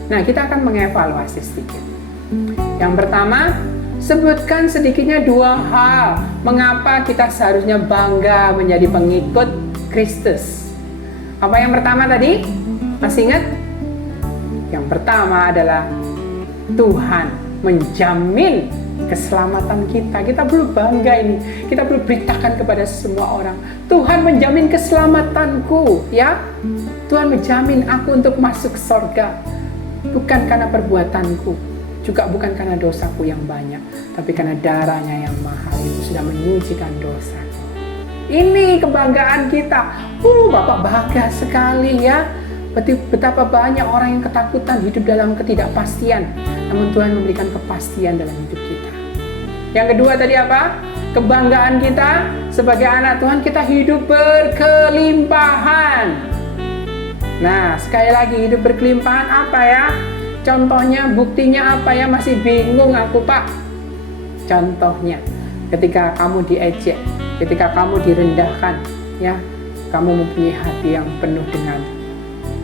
Nah, kita akan mengevaluasi sedikit. Yang pertama, Sebutkan sedikitnya 2 hal mengapa kita seharusnya bangga menjadi pengikut Kristus. Apa yang pertama tadi? Masih ingat? Yang pertama adalah Tuhan menjamin keselamatan kita. Kita perlu bangga ini. Kita perlu beritakan kepada semua orang. Tuhan menjamin keselamatanku, ya. Tuhan menjamin aku untuk masuk surga. Bukan karena perbuatanku, juga bukan karena dosaku yang banyak, tapi karena darahnya yang mahal itu sudah menyucikan dosaku. Ini kebanggaan kita. Bapak bangga sekali ya. Betapa banyak orang yang ketakutan hidup dalam ketidakpastian, namun Tuhan memberikan kepastian dalam hidup kita. Yang kedua tadi apa? Kebanggaan kita sebagai anak Tuhan, kita hidup berkelimpahan. Nah, sekali lagi, hidup berkelimpahan apa ya? Contohnya, buktinya apa ya? Masih bingung aku, Pak. Contohnya, ketika kamu diejek, ketika kamu direndahkan, ya, kamu mempunyai hati yang penuh dengan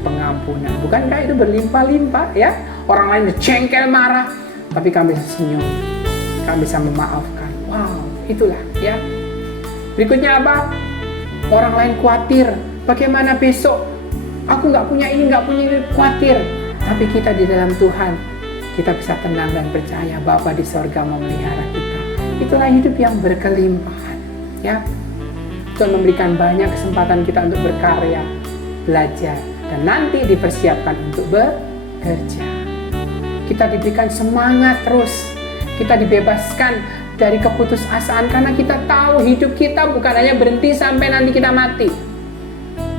pengampunan. Bukankah itu berlimpah-limpah, ya? Orang lain jengkel, marah, tapi kamu bisa senyum, kamu bisa memaafkan. Wow, itulah, ya. Berikutnya apa? Orang lain khawatir, bagaimana besok? Aku nggak punya ini, nggak punya ini, khawatir. Tapi kita di dalam Tuhan, kita bisa tenang dan percaya Bapa di sorga memelihara kita. Itulah hidup yang berkelimpahan, ya. Tuhan memberikan banyak kesempatan kita untuk berkarya, belajar, dan nanti dipersiapkan untuk bekerja. Kita diberikan semangat terus. Kita dibebaskan dari keputusasaan karena kita tahu hidup kita bukan hanya berhenti sampai nanti kita mati.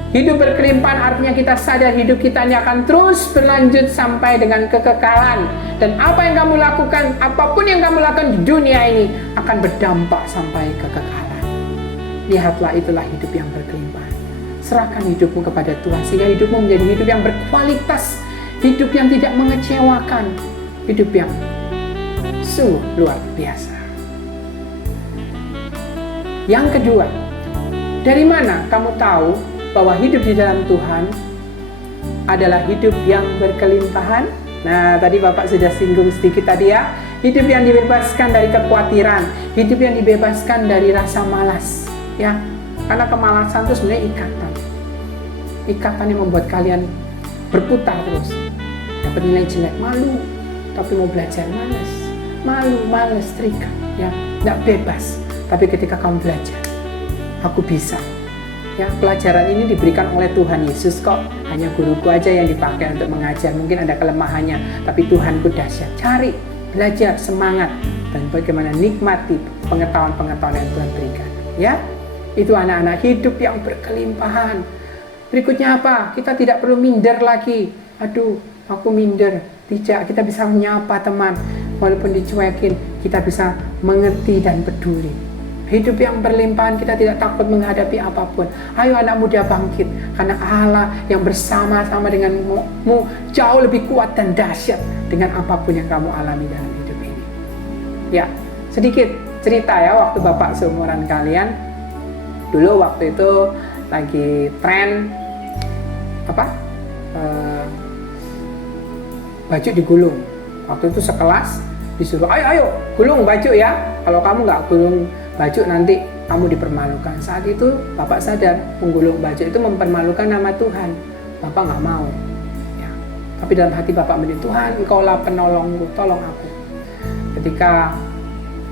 Hidup berkelimpahan artinya kita sadar hidup kita ini akan terus berlanjut sampai dengan kekekalan. Dan apa yang kamu lakukan, apapun yang kamu lakukan di dunia ini akan berdampak sampai kekekalan. Lihatlah, itulah hidup yang berkelimpahan. Serahkan hidupmu kepada Tuhan sehingga hidupmu menjadi hidup yang berkualitas, hidup yang tidak mengecewakan, hidup yang sungguh luar biasa. Yang kedua, dari mana kamu tahu bahwa hidup di dalam Tuhan adalah hidup yang berkelimpahan? Nah, tadi Bapak sudah singgung sedikit tadi ya. Hidup yang dibebaskan dari kekhawatiran, hidup yang dibebaskan dari rasa malas, ya. Karena kemalasan itu sebenarnya ikatan. Ikatan yang membuat kalian berputar terus. Dapat nilai jelek, malu, tapi mau belajar malas. Malu, malas, terikat, ya. Tidak bebas. Tapi ketika kamu belajar, aku bisa. Ya, pelajaran ini diberikan oleh Tuhan Yesus kok. Hanya guruku aja yang dipakai untuk mengajar. Mungkin ada kelemahannya, tapi Tuhanku dahsyat. Cari, belajar, semangat, dan bagaimana nikmati pengetahuan-pengetahuan yang Tuhan berikan. Ya, itu anak-anak hidup yang berkelimpahan. Berikutnya apa? Kita tidak perlu minder lagi. Aduh, aku minder. Tidak, kita bisa menyapa teman. Walaupun dicuekin, kita bisa mengerti dan peduli. Hidup yang berlimpahan, kita tidak takut menghadapi apapun. Ayo anak muda bangkit, karena Allah yang bersama-sama denganmu jauh lebih kuat dan dahsyat dengan apapun yang kamu alami dalam hidup ini. Ya, sedikit cerita ya, waktu Bapak seumuran kalian, dulu waktu itu lagi tren baju digulung. Waktu itu sekelas disuruh, ayo gulung baju ya. Kalau kamu nggak gulung baju nanti kamu dipermalukan. Saat itu Bapak sadar menggulung baju itu mempermalukan nama Tuhan. Bapak nggak mau. Ya. Tapi dalam hati Bapak menjadi, Tuhan, Engkaulah penolongku, tolong aku. Ketika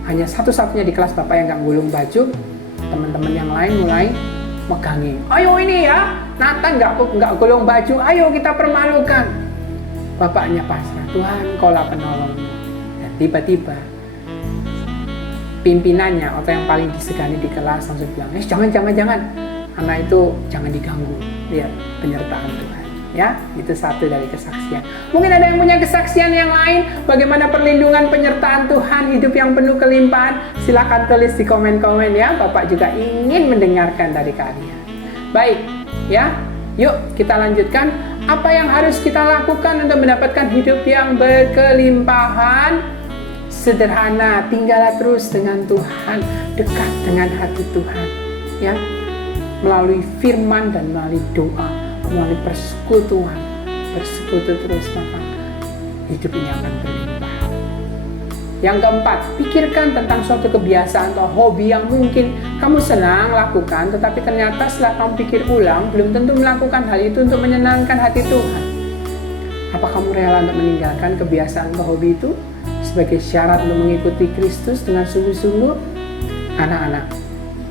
hanya satu-satunya di kelas Bapak yang nggak gulung baju, teman-teman yang lain mulai megangi. Ayo ini ya, Nathan nggak gulung baju, ayo kita permalukan. Bapaknya pasrah, Tuhan, Engkaulah penolongku. Dan tiba-tiba pimpinannya atau yang paling disegani di kelas langsung bilang, jangan, anak itu jangan diganggu. Lihat penyertaan Tuhan, ya. Itu satu dari kesaksian. Mungkin ada yang punya kesaksian yang lain, bagaimana perlindungan penyertaan Tuhan, hidup yang penuh kelimpahan. Silakan tulis di komen-komen ya. Bapak juga ingin mendengarkan dari kalian. Baik, ya. Yuk kita lanjutkan. Apa yang harus kita lakukan untuk mendapatkan hidup yang berkelimpahan? Sederhana, tinggallah terus dengan Tuhan, dekat dengan hati Tuhan, ya, melalui firman dan melalui doa, melalui persekutuan, bersekutu terus, maka hidup ini akan berlimpah. Yang keempat, pikirkan tentang suatu kebiasaan atau hobi yang mungkin kamu senang lakukan, tetapi ternyata setelah kamu pikir ulang, belum tentu melakukan hal itu untuk menyenangkan hati Tuhan. Apa kamu rela untuk meninggalkan kebiasaan atau hobi itu sebagai syarat untuk mengikuti Kristus dengan sungguh-sungguh? Anak-anak,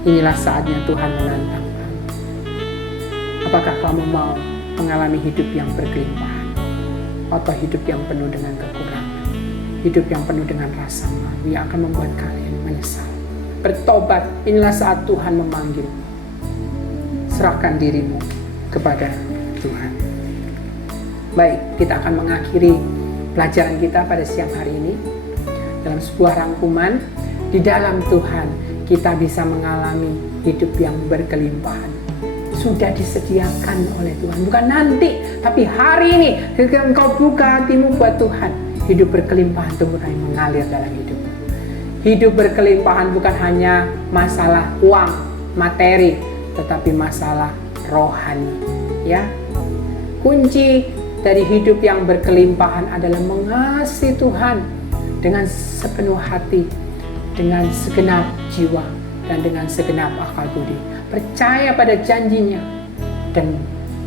inilah saatnya Tuhan menantang. Apakah kamu mau mengalami hidup yang berkelimpahan atau hidup yang penuh dengan kekurangan? Hidup yang penuh dengan rasa malu yang akan membuat kalian menyesal. Bertobat, inilah saat Tuhan memanggil. Serahkan dirimu kepada Tuhan. Baik, kita akan mengakhiri pelajaran kita pada siang hari ini dalam sebuah rangkuman. Di dalam Tuhan kita bisa mengalami hidup yang berkelimpahan. Sudah disediakan oleh Tuhan, bukan nanti, tapi hari ini ketika engkau buka hatimu buat Tuhan, hidup berkelimpahan itu mulai mengalir dalam hidupmu. Hidup berkelimpahan bukan hanya masalah uang, materi, tetapi masalah rohani. Ya, kunci dari hidup yang berkelimpahan adalah mengasihi Tuhan dengan sepenuh hati, dengan segenap jiwa, dan dengan segenap akal budi. Percaya pada janjinya, dan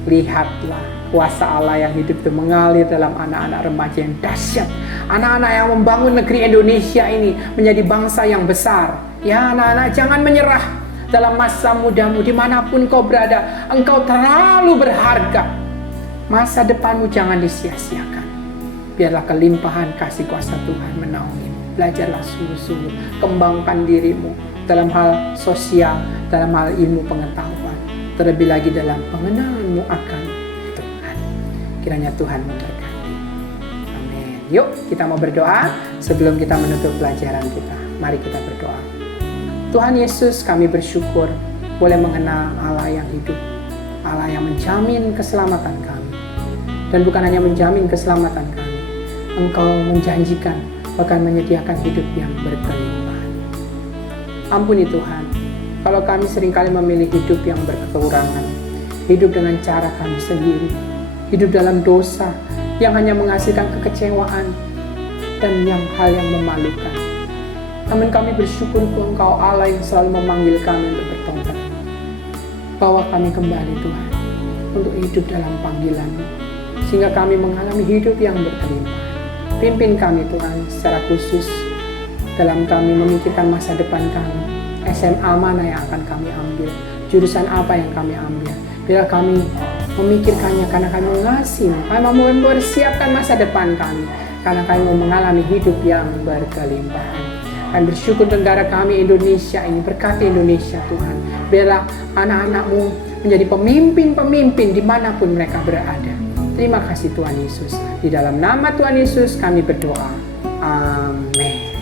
lihatlah kuasa Allah yang hidup itu mengalir dalam anak-anak remaja yang dahsyat. Anak-anak yang membangun negeri Indonesia ini menjadi bangsa yang besar. Ya anak-anak, jangan menyerah dalam masa mudamu. Dimanapun kau berada, engkau terlalu berharga. Masa depanmu jangan disia-siakan. Biarlah kelimpahan kasih kuasa Tuhan menaungimu. Belajarlah sungguh-sungguh, kembangkan dirimu dalam hal sosial, dalam hal ilmu pengetahuan, terlebih lagi dalam pengenalanmu akan Tuhan. Kiranya Tuhan memberkati. Amin. Yuk kita mau berdoa sebelum kita menutup pelajaran kita. Mari kita berdoa. Tuhan Yesus, kami bersyukur boleh mengenal Allah yang hidup, Allah yang menjamin keselamatan kami. Dan bukan hanya menjamin keselamatan kami, Engkau menjanjikan bahkan menyediakan hidup yang berkelimpahan. Ampuni Tuhan, kalau kami seringkali memilih hidup yang berkekurangan, hidup dengan cara kami sendiri, hidup dalam dosa yang hanya menghasilkan kekecewaan dan hal yang memalukan. Namun kami bersyukur Engkau Allah yang selalu memanggil kami untuk bertobat. Bawa kami kembali Tuhan, untuk hidup dalam panggilan-Mu, sehingga kami mengalami hidup yang berkelimpahan. Pimpin kami Tuhan secara khusus dalam kami memikirkan masa depan kami. SMA mana yang akan kami ambil, jurusan apa yang kami ambil. Bila kami memikirkannya karena kami mengasihi, kami mau mempersiapkan masa depan kami, karena kami mau mengalami hidup yang berkelimpahan. Kami bersyukur negara kami Indonesia ini, berkati Indonesia Tuhan. Biarlah anak-anak-Mu menjadi pemimpin-pemimpin dimanapun mereka berada. Terima kasih Tuhan Yesus. Di dalam nama Tuhan Yesus kami berdoa. Amin.